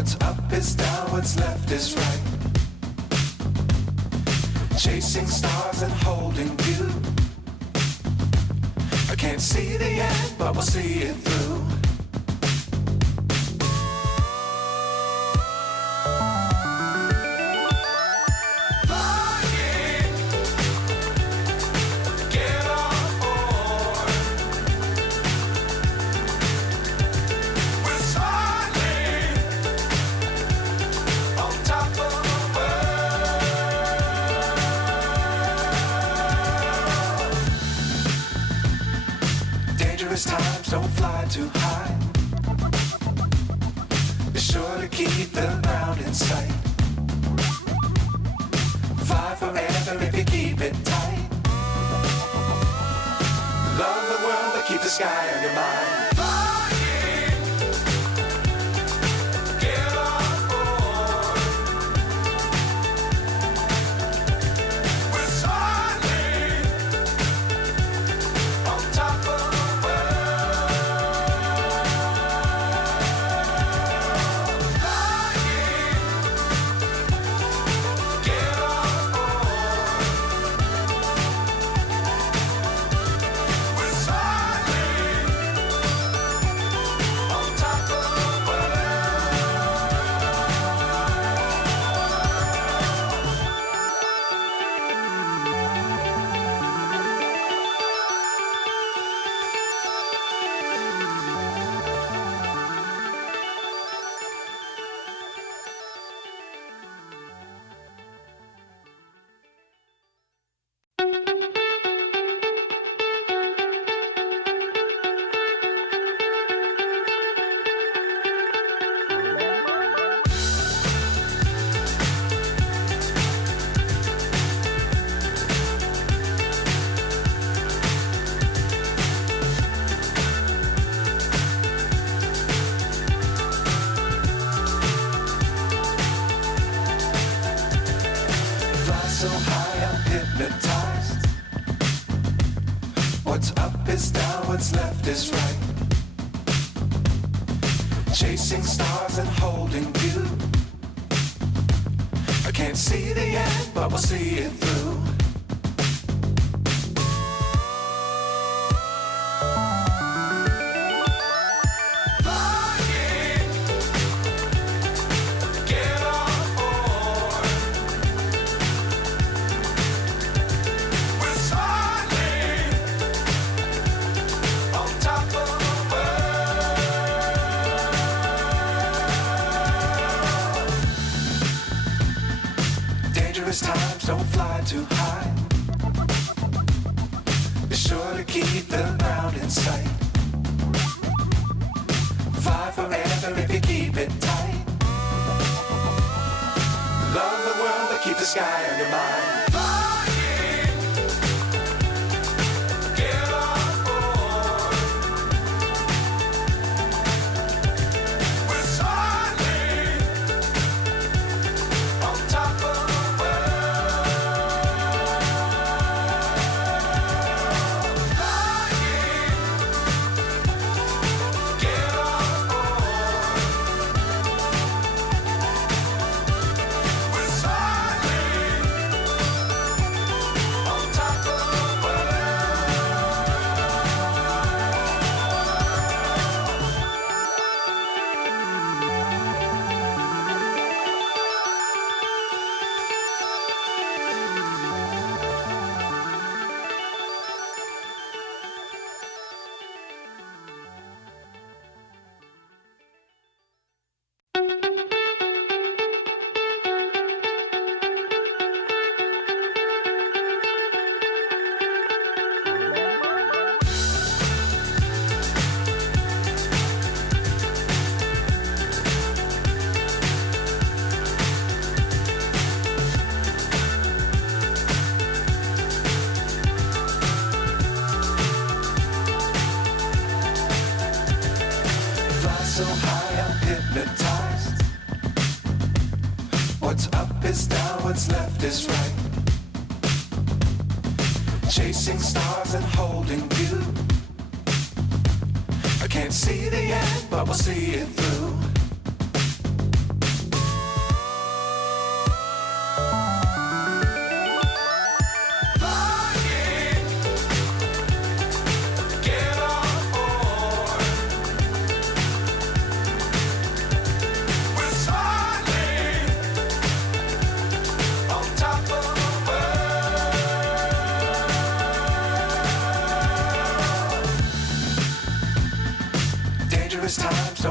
What's up is down, what's left is right. Chasing stars and holding you. I can't see the end, but we'll see it through. Times don't fly too high. Be sure to keep the ground in sight. Fly forever if you keep it tight. Love the world but keep the sky on your mind. So high I'm hypnotized. What's up is down, what's left is right. Chasing stars and holding you. I can't see the end, but we'll see it through. Times don't fly too high. Be sure to keep the ground in sight. Fly forever if you keep it tight. Love the world but keep the sky on your mind. So high I'm hypnotized. What's up is down, what's left is right. Chasing stars and holding you. I can't see the end, but we'll see it through.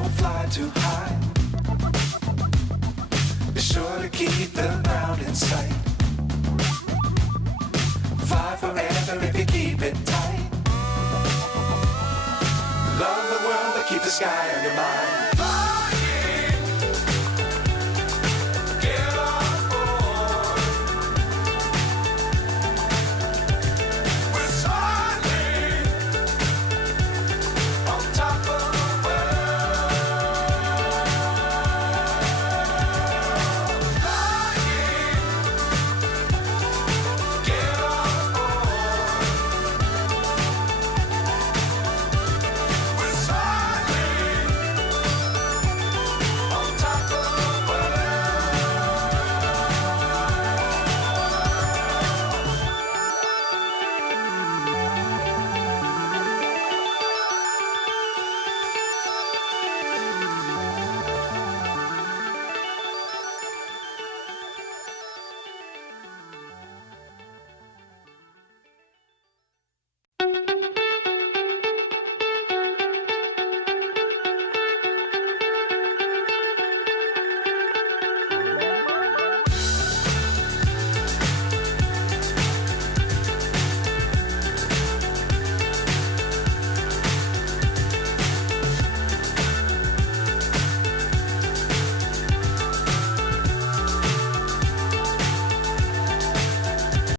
don't fly too high. Be sure to keep the ground in sight. Fly forever if you keep it tight. Love the world, but keep the sky on your mind.